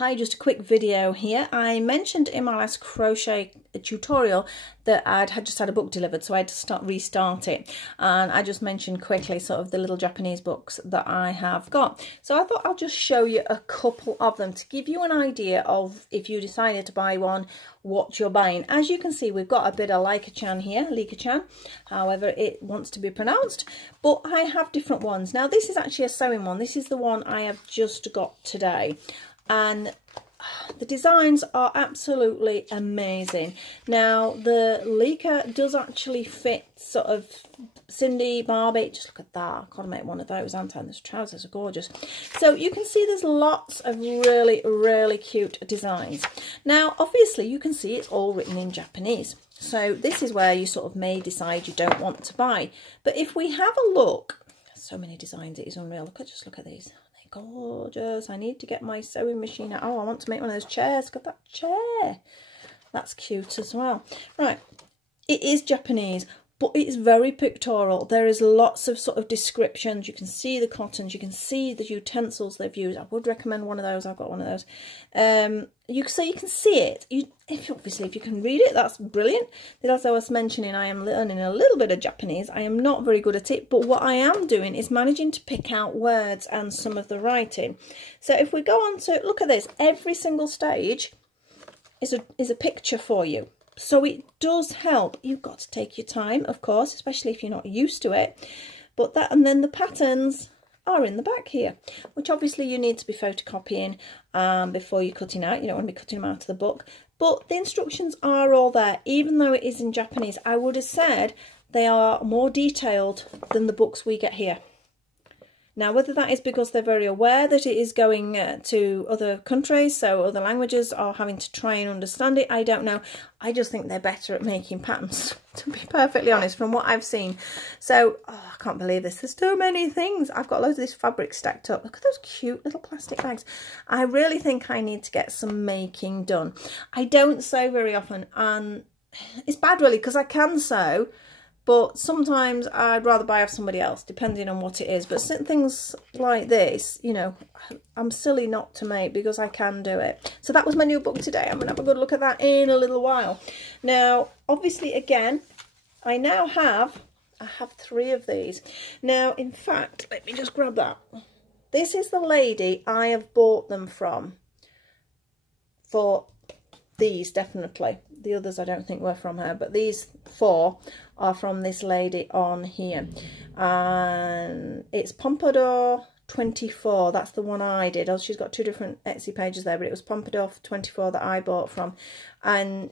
Hi, just a quick video here. I mentioned in my last crochet tutorial that I'd just had a book delivered, so I had to restart it, and I just mentioned quickly sort of the little Japanese books that I have got. So I thought I'll just show you a couple of them to give you an idea of, if you decided to buy one, what you're buying. As you can see, we've got a bit of Leica-chan here, Leica-chan, however it wants to be pronounced, but I have different ones. Now this is actually a sewing one. This is the one I have just got today, and the designs are absolutely amazing. Now the Leica does actually fit sort of Cindy, Barbie. Just look at that, I've got to make one of those, haven't I? And those trousers are gorgeous. So you can see there's lots of really cute designs. Now obviously you can see it's all written in Japanese, so this is where you sort of may decide you don't want to buy. But if we have a look, so many designs, it is unreal. Just look at these. Gorgeous. I need to get my sewing machine out. Oh, I want to make one of those chairs. Look at that chair. That's cute as well. Right, it is Japanese, but it is very pictorial. There is lots of sort of descriptions. You can see the cottons, you can see the utensils they've used. I would recommend one of those. I've got one of those. You can see it. If you can read it, that's brilliant. As I was mentioning, I am learning a little bit of Japanese. I am not very good at it, but what I am doing is managing to pick out words and some of the writing. So if we go on to look at this, every single stage is a picture for you. So it does help. You've got to take your time, of course, especially if you're not used to it. But that, and then the patterns are in the back here, which obviously you need to be photocopying before you're cutting out. You don't want to be cutting them out of the book. But the instructions are all there, even though it is in Japanese. I would have said they are more detailed than the books we get here. Now, whether that is because they're very aware that it is going to other countries, so other languages are having to try and understand it, I don't know. I just think they're better at making patterns, to be perfectly honest, from what I've seen. So, oh, I can't believe this. There's so many things. I've got loads of this fabric stacked up. Look at those cute little plastic bags. I really think I need to get some making done. I don't sew very often, and it's bad really, because I can sew, but sometimes I'd rather buy off somebody else, depending on what it is. But things like this, you know, I'm silly not to make, because I can do it. So that was my new book today. I'm going to have a good look at that in a little while. Now, obviously, again, I have 3 of these. Now, in fact, let me just grab that. This is the lady I have bought them from. For these, definitely. The others I don't think were from her, but these 4 are from this lady on here. And it's Pompadour 24. That's the one I did. Oh, she's got 2 different Etsy pages there, but it was Pompadour 24 that I bought from. And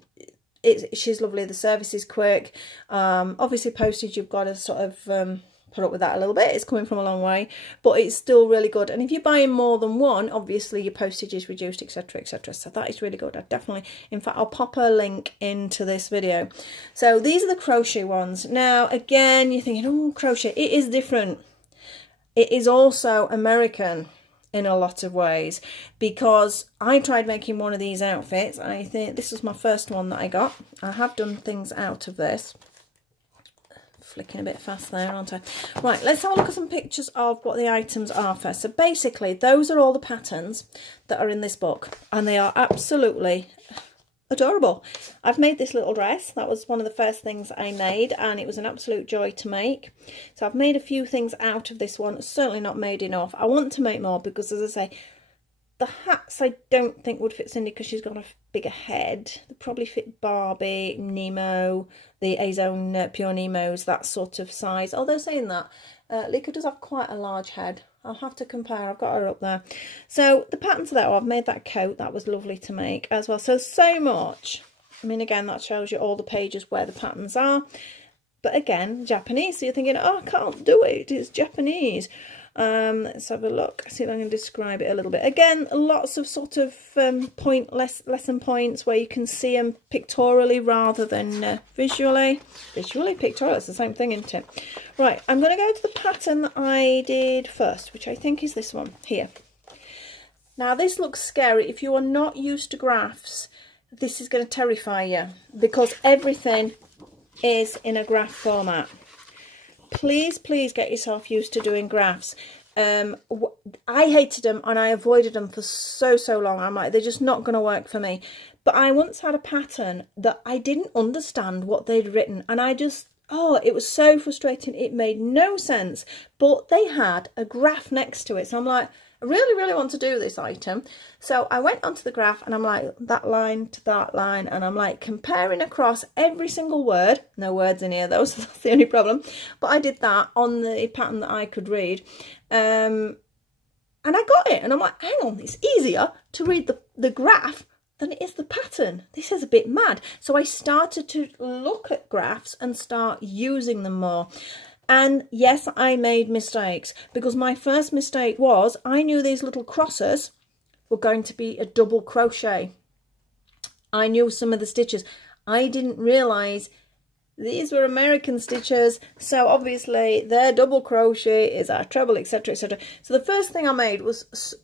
she's lovely. The service is quick. Obviously postage, you've got to sort of put up with that a little bit. It's coming from a long way, but it's still really good. And if you're buying more than one, obviously your postage is reduced, etc, etc. So that is really good. I definitely, in fact, I'll pop a link into this video. So these are the crochet ones. Now again, you're thinking, oh, crochet, it is different. It is also American in a lot of ways, because I tried making one of these outfits. I think this was my first one that I got. I have done things out of this. Flicking a bit fast there, aren't I? Right, let's have a look at some pictures of what the items are first. So basically, those are all the patterns that are in this book, and they are absolutely adorable. I've made this little dress. That was one of the first things I made, and it was an absolute joy to make. So I've made a few things out of this one. Certainly not made enough. I want to make more, because, as I say, the hats I don't think would fit Cindy, because she's got a bigger head. They probably fit Barbie, Nemo, the A-Zone Pure Nemos, that sort of size. Although saying that, Leica does have quite a large head. I'll have to compare. I've got her up there. So the patterns are there. I've made that coat. That was lovely to make as well. So much. I mean, again, that shows you all the pages where the patterns are. But again, Japanese. So you're thinking, oh, I can't do it. It's Japanese. Let's have a look, see if I can describe it a little bit. Again, lots of sort of lesson points where you can see them pictorially rather than visually. Pictorial, it's the same thing, isn't it? Right, I'm going to go to the pattern that I did first, which I think is this one here. Now this looks scary. If you are not used to graphs, this is going to terrify you, because everything is in a graph format. Please get yourself used to doing graphs. I hated them and I avoided them for so long. I'm like, they're just not going to work for me. But I once had a pattern that I didn't understand what they'd written, and I just, oh, it was so frustrating. It made no sense, but they had a graph next to it. So I'm like, I really want to do this item. So I went onto the graph and I'm like, that line to that line, and I'm like comparing across every single word. No words in here though, so that's the only problem. But I did that on the pattern that I could read. And I got it, and I'm like, hang on, it's easier to read the graph than it is the pattern. This is a bit mad. So I started to look at graphs and start using them more. And yes, I made mistakes, because my first mistake was I knew these little crosses were going to be a double crochet. I knew some of the stitches. I didn't realise these were American stitches, so obviously their double crochet is our treble, etc, etc. So the first thing I made was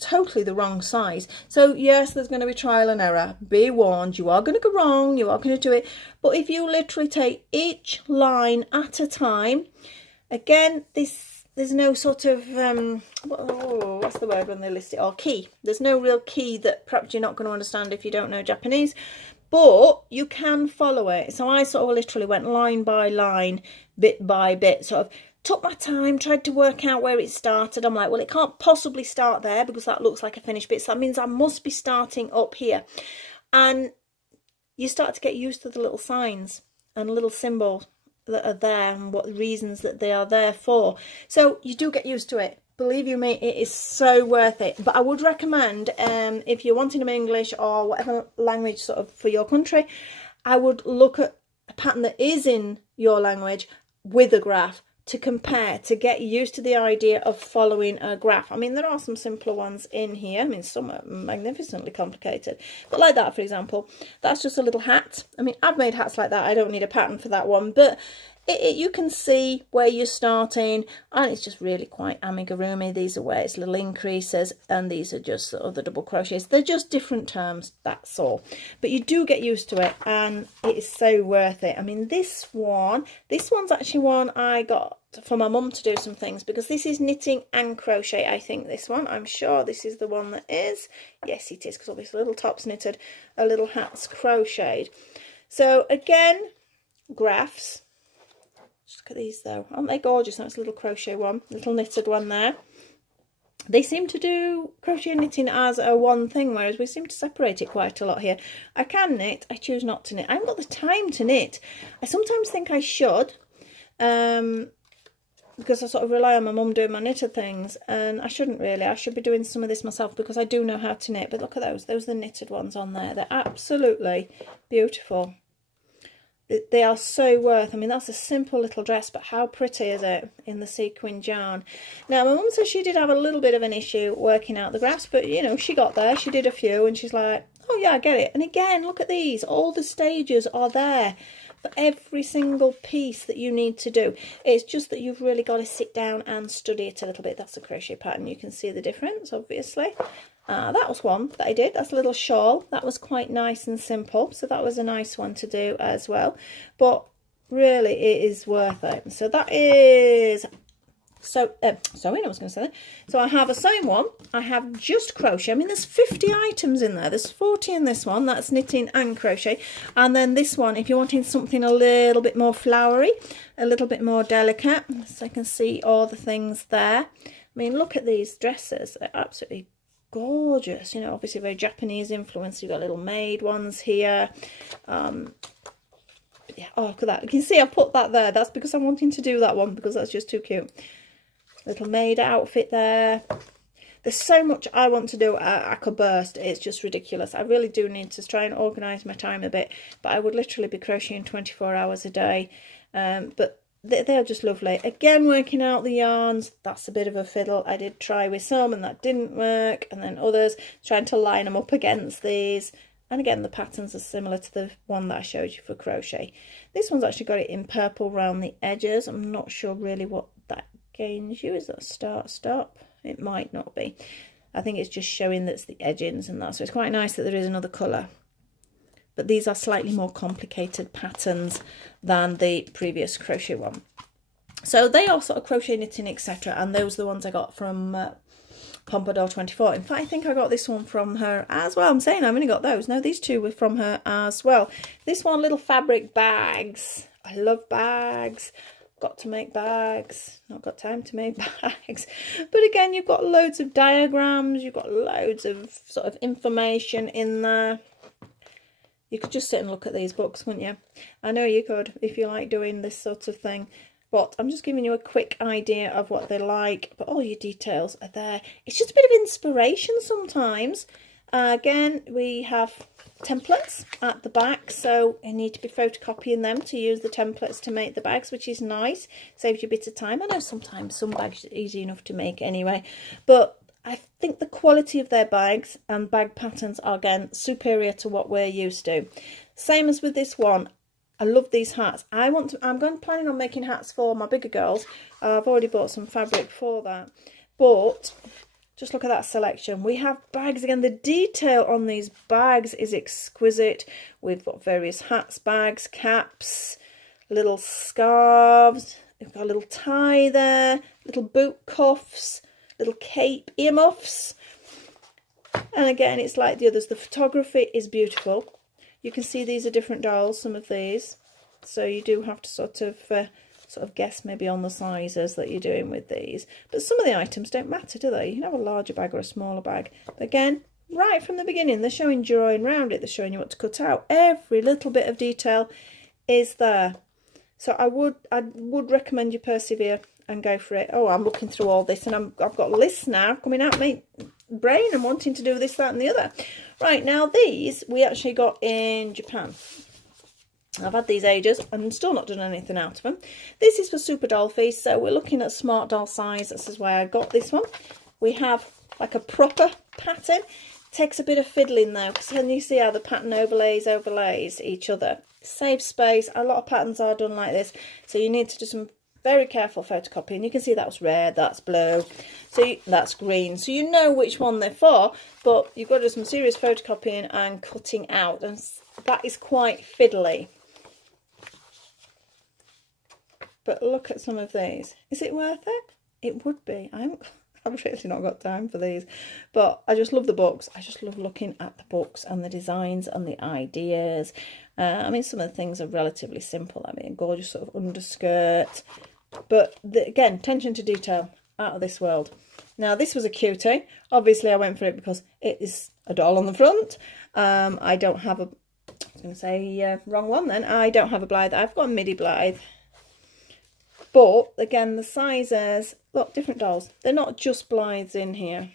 totally the wrong size. So yes, there's going to be trial and error. Be warned, you are going to go wrong, you are going to do it. But if you literally take each line at a time, again, there's no sort of what's the word when they list it, or key. There's no real key that perhaps you're not going to understand if you don't know Japanese, but you can follow it. So I sort of literally went line by line, bit by bit, sort of took my time, tried to work out where it started. I'm like, well, it can't possibly start there because that looks like a finished bit, so that means I must be starting up here. And you start to get used to the little signs and little symbols that are there and what reasons that they are there for. So you do get used to it. Believe you me, it is so worth it. But I would recommend, if you're wanting them in English or whatever language sort of for your country, I would look at a pattern that is in your language with a graph to compare, to get used to the idea of following a graph. I mean, there are some simpler ones in here. I mean, some are magnificently complicated. But like that, for example, that's just a little hat. I mean, I've made hats like that. I don't need a pattern for that one. But you can see where you're starting, and it's just really quite amigurumi. These are where it's little increases, and these are just sort of the double crochets. They're just different terms, that's all. But you do get used to it, and it is so worth it. I mean, this one's actually one I got for my mum to do some things, because this is knitting and crochet. I think this one, I'm sure this is the one that is. Yes, it is, because obviously a little top's knitted, a little hat's crocheted. So again, graphs. Just look at these though, aren't they gorgeous? That's a little crochet one, little knitted one there. They seem to do crochet and knitting as a one thing, whereas we seem to separate it quite a lot here. I can knit, I choose not to knit. I haven't got the time to knit. I sometimes think I should, because I sort of rely on my mum doing my knitted things, and I shouldn't really. I should be doing some of this myself, because I do know how to knit. But look at those are the knitted ones on there. They're absolutely beautiful. They are so worth. I mean, that's a simple little dress, but how pretty is it in the sequin yarn? Now, my mum says she did have a little bit of an issue working out the graphs, but you know, she got there. She did a few, and she's like, oh yeah, I get it. And again, look at these. All the stages are there for every single piece that you need to do. It's just that you've really got to sit down and study it a little bit. That's a crochet pattern. You can see the difference, obviously. That was one that I did. That's a little shawl. That was quite nice and simple. So that was a nice one to do as well. But really, it is worth it. So that is... sewing, I was going to say that. So I have a sewing one. I have just crochet. I mean, there's 50 items in there. There's 40 in this one. That's knitting and crochet. And then this one, if you're wanting something a little bit more flowery, a little bit more delicate, so I can see all the things there. I mean, look at these dresses. They're absolutely gorgeous. You know, obviously very Japanese influence. You've got little maid ones here. Yeah, oh, look at that. You can see I put that there. That's because I'm wanting to do that one, because that's just too cute. Little maid outfit there. There's so much I want to do. I could burst. It's just ridiculous. I really do need to try and organise my time a bit. But I would literally be crocheting 24 hours a day. But they're just lovely. Again, working out the yarns, that's a bit of a fiddle. I did try with some and that didn't work. And then others, trying to line them up against these. And again, the patterns are similar to the one that I showed you for crochet. This one's actually got it in purple around the edges. I'm not sure really what that gains you. Is that start, stop? It might not be. I think it's just showing that's the edgings and that. So it's quite nice that there is another colour. But these are slightly more complicated patterns than the previous crochet one. So they are sort of crochet, knitting, etc. And those are the ones I got from Pompadour 24. In fact, I think I got this one from her as well. I'm saying I've only got those. No, these two were from her as well. This one, little fabric bags. I love bags. Got to make bags. Not got time to make bags. But again, you've got loads of diagrams. You've got loads of sort of information in there. You could just sit and look at these books, couldn't you? I know you could if you like doing this sort of thing. But I'm just giving you a quick idea of what they're like. But all your details are there. It's just a bit of inspiration sometimes. Again, we have templates at the back. So you need to be photocopying them to use the templates to make the bags, which is nice. Saves you a bit of time. I know sometimes some bags are easy enough to make anyway. But I think the quality of their bags and bag patterns are, again, superior to what we're used to. Same as with this one. I love these hats. I'm planning on making hats for my bigger girls. I've already bought some fabric for that. But just look at that selection. We have bags again. The detail on these bags is exquisite. We've got various hats, bags, caps, little scarves. We've got a little tie there, little boot cuffs, little cape, earmuffs. And again, it's like the others. The photography is beautiful. You can see these are different dolls, some of these. So you do have to sort of guess maybe on the sizes that you're doing with these. But some of the items don't matter, do they? You can have a larger bag or a smaller bag. But again, right from the beginning, they're showing drawing around it. They're showing you what to cut out. Every little bit of detail is there. So I would recommend you persevere and go for it. Oh, I'm looking through all this and I've got lists now coming out my brain and wanting to do this, that and the other. Right, now these we actually got in Japan. I've had these ages and still not done anything out of them. This is for Super Dollfies, so we're looking at smart doll size. This is why I got this one. We have like a proper pattern. Takes a bit of fiddling though, because can you see how the pattern overlays each other? Saves space. A lot of patterns are done like this, so you need to do some very careful photocopying. You can see that's red, that's blue, so that's green, so you know which one they're for, but you've got to do some serious photocopying and cutting out, and that is quite fiddly. But look at some of these. Is it worth it? It would be. I've really not got time for these, but I just love the books. I just love looking at the books and the designs and the ideas. I mean, some of the things are relatively simple. I mean, a gorgeous sort of underskirt, but again, attention to detail out of this world. Now, this was a cutie. Obviously, I went for it because it is a doll on the front. I don't have a, I was going to say wrong one then. I don't have a Blythe. I've got a midi Blythe. But again, the sizes, look, different dolls. They're not just Blythes in here.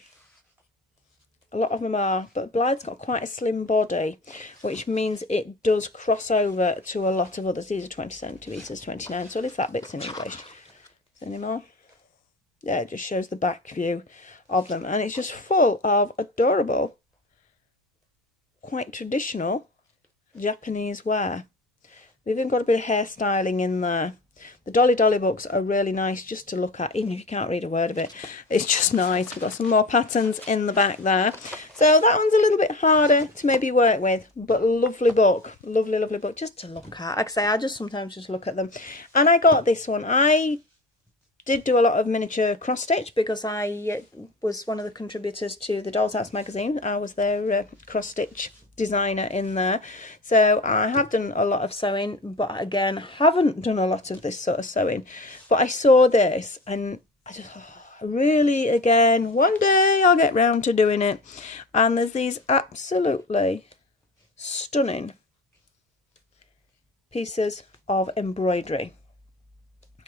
A lot of them are, but Blythe's got quite a slim body, which means it does cross over to a lot of others. These are 20 centimetres, 29, so at least that bit's in English. Is there any more? Yeah, it just shows the back view of them, and it's just full of adorable, quite traditional Japanese wear. We've even got a bit of hairstyling in there. The Dolly books are really nice just to look at, even if you can't read a word of it. It's just nice. We've got some more patterns in the back there. So that one's a little bit harder to maybe work with, but lovely book. Lovely, lovely book just to look at. Like I say, I just sometimes just look at them. And I got this one. I did do a lot of miniature cross stitch because I was one of the contributors to the Doll's House magazine. I was their cross stitch designer in there, so I have done a lot of sewing, but again haven't done a lot of this sort of sewing. But I saw this and I just really, again, one day I'll get round to doing it. And there's these absolutely stunning pieces of embroidery.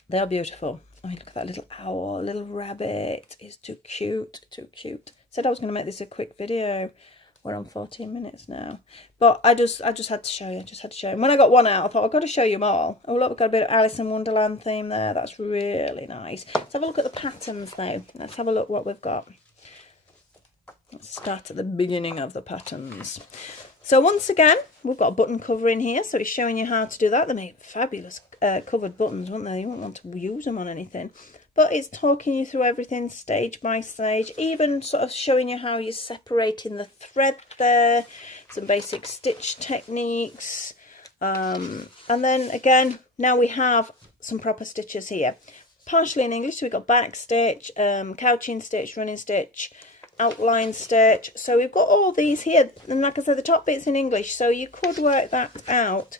They are beautiful. I mean, look at that little owl, little rabbit. It's too cute, too cute. Said I was going to make this a quick video. We're on 14 minutes now. But I just had to show you. And when I got one out, I thought, I've got to show you them all. Oh, look, we've got a bit of Alice in Wonderland theme there. That's really nice. Let's have a look at the patterns, though. Let's have a look what we've got. Let's start at the beginning of the patterns. So once again, we've got a button cover in here. So it's showing you how to do that. They make fabulous covered buttons, won't they? You won't want to use them on anything. But it's talking you through everything stage by stage, even sort of showing you how you're separating the thread there, some basic stitch techniques. And then again, now we have some proper stitches here. partially in English. So we've got back stitch, couching stitch, running stitch, outline stitch. So we've got all these here, and like I said, the top bit's in English, so you could work that out,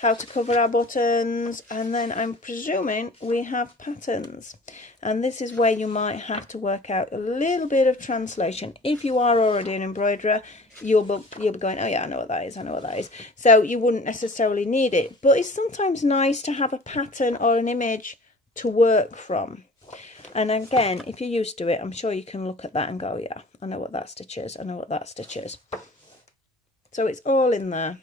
how to cover our buttons. And then I'm presuming we have patterns, and this is where you might have to work out a little bit of translation. If you are already an embroiderer, you'll be going, oh yeah, I know what that is, I know what that is. So you wouldn't necessarily need it, but it's sometimes nice to have a pattern or an image to work from. And again, if you're used to it, I'm sure you can look at that and go, yeah, I know what that stitch is, I know what that stitch is. So it's all in there,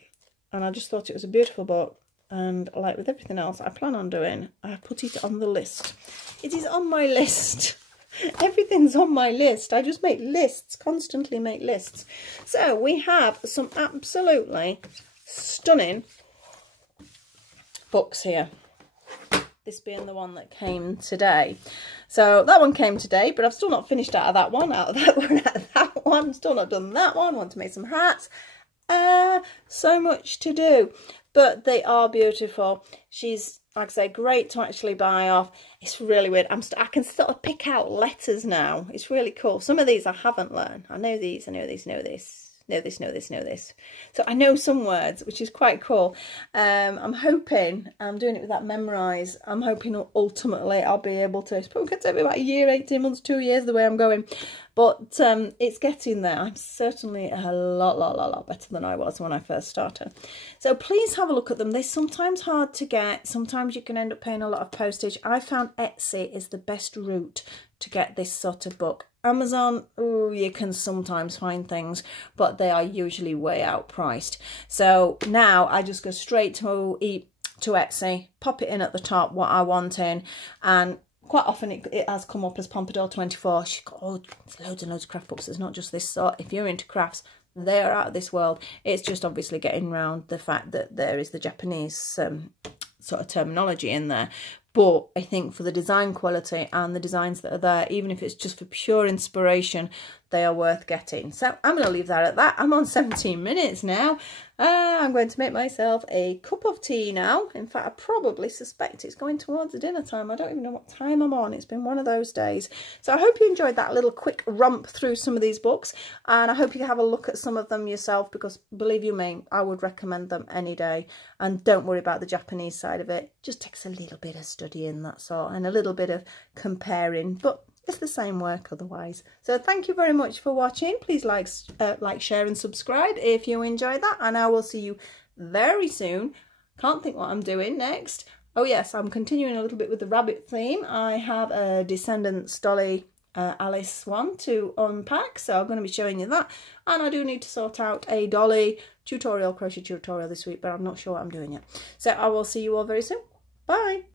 and I just thought it was a beautiful book. And like with everything else I plan on doing, I put it on the list. It is on my list. Everything's on my list. I just make lists, constantly make lists. So we have some absolutely stunning books here. This being the one that came today. So that one came today, but I've still not finished out of that one, out of that one, out of that one. Still not done that one. Want to make some hats. So much to do, but they are beautiful. She's, like I say, great to actually buy off. It's really weird. I can sort of pick out letters now. It's really cool. Some of these I haven't learned. I know these, I know these, know this. Know this, know this, know this. So I know some words, which is quite cool. I'm hoping, I'm doing it with that memorise, I'm hoping ultimately I'll be able to, it's probably going to take me about a year, 18 months, 2 years, the way I'm going. But it's getting there. I'm certainly a lot better than I was when I first started. So please have a look at them. They're sometimes hard to get. Sometimes you can end up paying a lot of postage. I found Etsy is the best route to get this sort of book. Amazon, ooh, you can sometimes find things, but they are usually way outpriced. So now I just go straight to Etsy, pop it in at the top what I want in, and quite often it has come up as Pompadour 24. She's got loads and loads of craft books. It's not just this sort. If you're into crafts, they are out of this world. It's just obviously getting around the fact that there is the Japanese sort of terminology in there. But I think for the design quality and the designs that are there, even if it's just for pure inspiration, they are worth getting. So I'm going to leave that at that. I'm on 17 minutes now. I'm going to make myself a cup of tea now. In fact, I probably suspect it's going towards dinner time. I don't even know what time I'm on. It's been one of those days. So I hope you enjoyed that little quick romp through some of these books. And I hope you have a look at some of them yourself, because believe you me, I would recommend them any day. And don't worry about the Japanese side of it. It just takes a little bit of studying, that's all, and a little bit of comparing. But it's the same work otherwise. So thank you very much for watching. Please like, share and subscribe if you enjoyed that, and I will see you very soon. Can't think what I'm doing next. Oh yes, I'm continuing a little bit with the rabbit theme. I have a Descendants Dolly Alice one to unpack, so I'm going to be showing you that. And I do need to sort out a Dolly crochet tutorial this week, but I'm not sure what I'm doing yet. So I will see you all very soon. Bye.